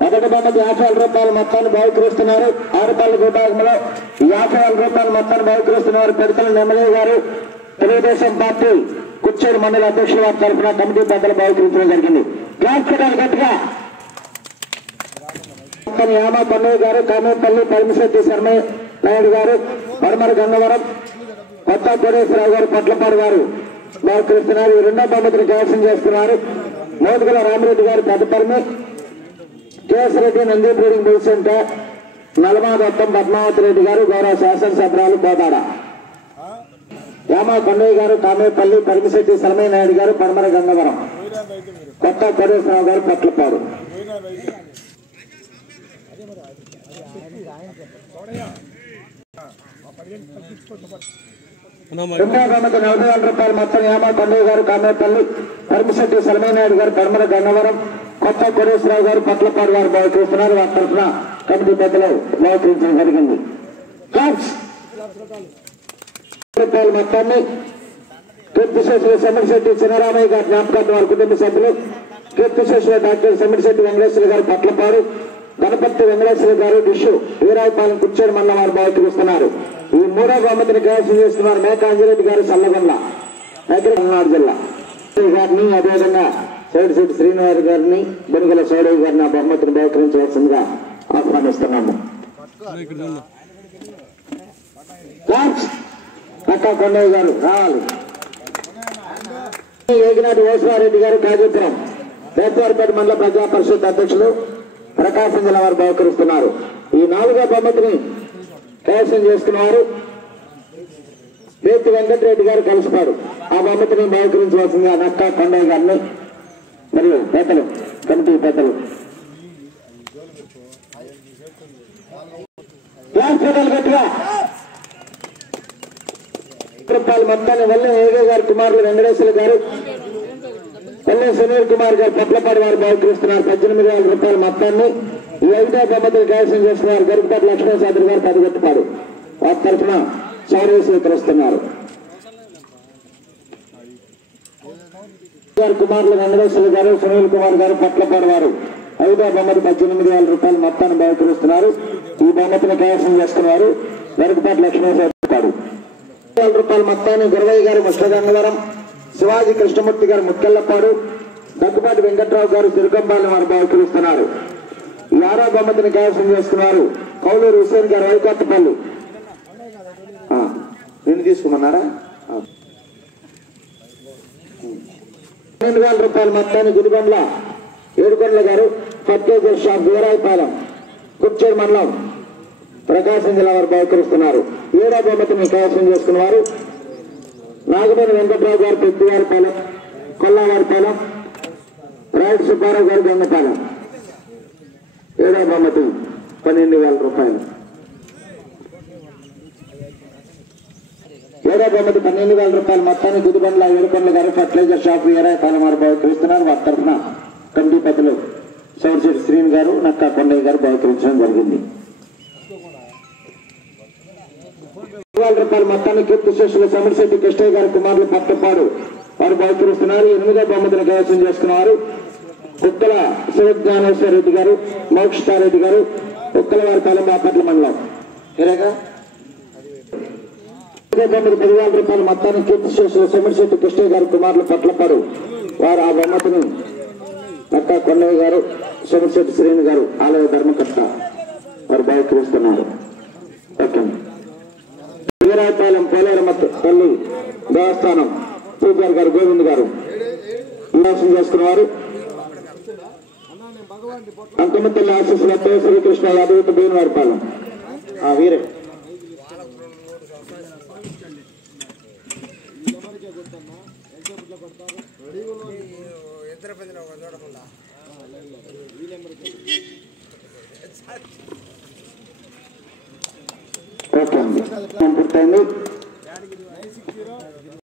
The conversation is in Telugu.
మొదటి బొమ్మకి 50,000 రూపాయలు మొత్తాన్ని బహుకరిస్తున్నారు. ఆరుపల్లి విభాగంలో 50,000 రూపాయలు మొత్తాన్ని బహుకరిస్తున్నారు. పెద్దల నెమ్మది గారు తెలుగుదేశం పార్టీ కుర్చేడు మండల అధ్యక్షుల వారి తరఫున కమిటీ పెద్దలు బహుకరించడం జరిగింది. క్లాస్ గట్టిగా యామ కన్నయ్య గారు, కామేపల్లి పరమశెట్టి శర్మ నాయుడు గారు, పరమర గంగవరం, కొత్త కోటేశ్వరరావు గారు, పట్లపాడు గారు బహుకరిస్తున్నారు. ఈ రెండో బహుమతిని కైవసం చేస్తున్నారు. మోదుగుల రామిరెడ్డి గారు Peddapalli, K S Reddy Nandi breeding bull centre, నలమాదత్తం పద్మావతి రెడ్డి గారు, గౌరవ శాసనసభ్యులు కోదాడ. యామ కన్నయ్య గారు, కామేపల్లి పరమశెట్టి శర్మ నాయుడు గారు, పరమర గంగవరం, కొత్త కోటేశ్వరరావు గారు, పట్లపాడు. రెండో బహుమతి 40,000 రూపాయలు మొత్తం యామ కన్నయ్య గారు, కామేపల్లి పరమశెట్టి శర్మనాయుడు గారు, పరమర గన్నవరం, కొత్త కోటేశ్వరరావు గారు, పట్లపాడు గారు బహుకరిస్తున్నారు. వారి తరఫున కమిటీ పెద్దలు బహుకరించడం జరిగింది. రూపాయల మొత్తాన్ని కీర్తిశేషులు సెమ్మిడిశెట్టి చిన్నరామయ్య గారి జ్ఞాపకార్థం వారి కుటుంబ సభ్యులు, కీర్తిశేషులు డాక్టర్ సెమ్మిడిశెట్టి వెంకటేశ్వర గారు, పట్లపాడు, గణపతి వెంకటేశ్వర గారు, డిషు వీరాయపాలెం కుర్చేడు మండలం వారు బహుకరిస్తున్నారు. ఈ మూడో బహుమతిని కైవసం చేస్తున్నారు మేక అంజిరెడ్డి గారు, సల్లగొండ, పల్నాడు జిల్లా గారిని, అదేవిధంగా సైడిశెట్టి శ్రీనివారి గారిని, బెనుగల సౌడయ్య గారిని ఆ బహుమతిని బహుకరించవలసిందిగా ఆహ్వానిస్తున్నాము. నక్కా కొండయ్య గారు రావాలి. ఏగినాటి ఓశ్వారెడ్డి గారు, కాజీపురం, పేపవారిపేట మండల ప్రజా పరిషత్ అధ్యక్షులు, ప్రకాశం జిల్లా వారు బహుకరిస్తున్నారు. ఈ నాలుగో బహుమతిని కైవసం చేసుకున్నవారు పేతి వెంకటరెడ్డి గారు కలిసిపాడు. ఆ బహుమతిని బహుకరించవలసిందిగా నక్కా కొండయ్య గారిని మరియు పెద్దలు, కమిటీ పెద్దలు. క్లాస్ పెద్దలు గట్టిగా రూపాయలు మొత్తాన్ని వల్లే ఏగే గారి కుమారులు వెంకటేశ్వర గారు, వల్లే సునీల్ కుమార్ గారు, పట్లపాడు వారు బహుకరిస్తున్నారు. 18,000 రూపాయల మొత్తాన్ని ఈ 5వ బహుమతిని కైవసం చేస్తున్నారు. గరుకుపాటి లక్ష్మణశాస్త్రి గారు, పదిగొట్టుపాడు వారి తరఫున సౌర్య స్వీకరిస్తున్నారు. గారి కుమారులు వెంకటేశ్వర గారు, సునీల్ కుమార్ గారు, పట్లపాడు వారు 5వ బహుమతి 18,000 రూపాయల మొత్తాన్ని బహుకరిస్తున్నారు. ఈ బహుమతిని కైవసం చేసుకున్నారు. గరుకుపాటి లక్ష్మణశాస్త్రి గారు 5,000 రూపాయల మొత్తాన్ని గురవయ్య గారు, ముష్టగంగవరం, శివాజీ కృష్ణమూర్తి గారు, ముక్కెళ్లపాడు, దగ్గుపాటి వెంకట్రావు గారు, తిరుకంబాలను వారు బహుకరిస్తున్నారు. ఈ 6వ బహుమతిని కైవసం చేసుకున్నారు. కౌలూరు హుసేన్ గారు, వైకొత్తపల్లి. నేను తీసుకున్నారా? 12,000 రూపాయల మొత్తాన్ని గుడిబండ్ల ఏడుకొండల గారు, ఫర్టిలైజర్ షాప్ వీరాయపాలెం, కుర్చేడు మండలం, ప్రకాశం జిల్లా వారు బహుకరిస్తున్నారు. 7వ బహుమతిని కైవసం చేసుకున్నవారు నాగమణి వెంకట్రావు గారు, పెద్దివారిపాలెం, కొల్లావారిపాలెం, రాయుడు సుబ్బారావు గారు, గంగపాలెం. 7వ బహుమతి 12,000 రూపాయలు. 7వ బహుమతి 12,000 రూపాయల మొత్తాన్ని గుదిబండ్ల ఏడుకొండల గారు, ఫర్టిలైజర్ షాప్ వీరాయపాలెం వారు బహుకరిస్తున్నారు. వారి తరఫున కమిటీ పెద్దలు సౌర్శెట్టి శ్రీని గారు, నక్కా కొండయ్య గారు బహుకరించడం జరిగింది. 5,000 రూపాయల మొత్తాన్ని కీర్తిశేషులు సెమ్మిడిశెట్టి కృష్ణయ్య గారి కుమారులు, పట్టపాడు వారు బహుకరిస్తున్నారు. 8వ బహుమతిని కైవసం చేసుకున్నారు. కుక్కల శివజ్ఞానేశ్వర రెడ్డి గారు, మోక్షితారెడ్డి గారు, కుక్కల వారి పాలెం, బాపట్ల మండలం. ఇలాగా 10,000 రూపాయల మొత్తాన్ని కీర్తిశేషులు సెమ్మిడిశెట్టి కృష్ణయ్య గారి కుమారులు, పట్లపాడు వారు ఆ బహుమతిని నక్కా కొండయ్య గారు, సెమ్మిడిశెట్టి శ్రీని గారు, ఆలయ ధర్మకర్త వారు బహుకరిస్తున్నారు. ఓకే. వీరాయపాలెం పోలేరమ్మ తల్లి దేవస్థానం పూజారి గారు, గోవింద్ గారు నివాసం చేసుకున్నవారు. అంకమ్మ తల్లి ఆశీస్సులతో శ్రీకృష్ణ యాదవ్, బీనవారిపాలెం. వీరే ఓకే అండి, పూర్తయింది.